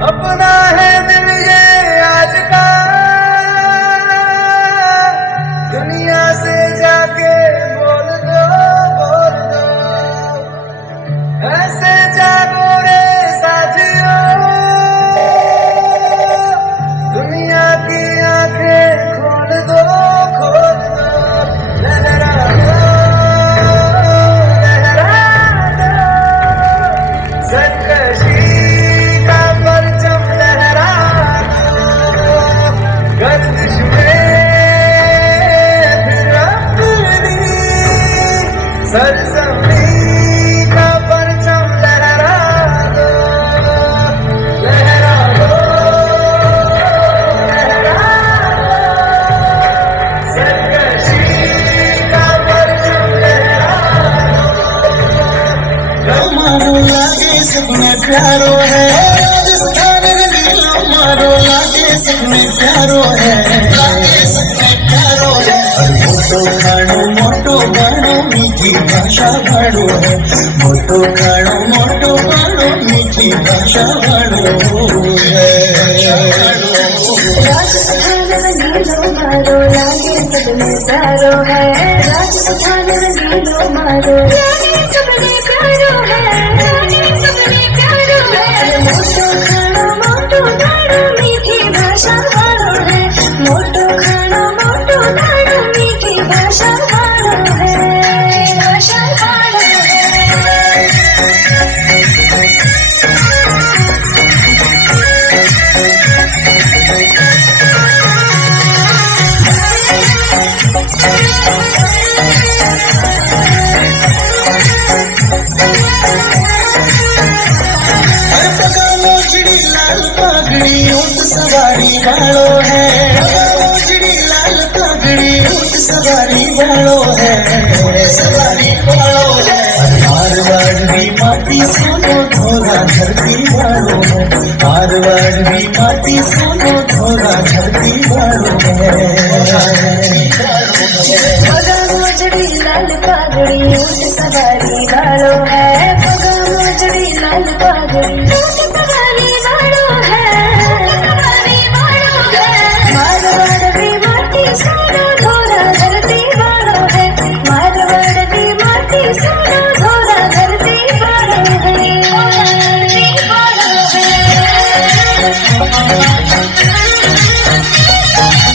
अपना है दिल ये आज का, दुनिया से जाके बोल दो, ऐसे जागो रे साथियों, दुनिया की आंखें खोल दो, लहरा दो, सरकशी का परचम लहरा दो, गर्दिश में फिर अपनी सरजमीं का परचम लहरा दो, लहरा दो, सरकशी का परचम लहरा दो। मारो लागे सपने प्यारो है राजस्थान रंगीला, मारो लागे सपने प्यारो है, लागे सपने प्यारो है। मोटो गाणो मीठी भाषा वाळो है, मोटो गाणो मीठी भाषा वाळो है। राजस्थान रंगीलो मारो लागे सपने प्यारो है, राजस्थान रंगीलो मारो लागे सपने प्यारो है, लागे सपने प्यारो है। मोटो गाणो मीठी भाषा वाळो है, मोटो गाणो मीठी भाषा वाळो है, भाषा वाळो है। अरे पगा मोजड़ी लाल पागड़ी ऊंट सवारी वालो है, पगा मोजड़ी लाल पागड़ी ऊंट सवारी वालो है, सवारी वालो है। मारवाड़ी माटी सोनो धोरा धरती वालो है, मारवाड़ी माटी सोनो धोरा धरती वालो है। पगा मोजड़ी लाल पागड़ी ऊंट सवारी वालो है, पगा मोजड़ी लाल पागड़ी ऊंट सवारी वालो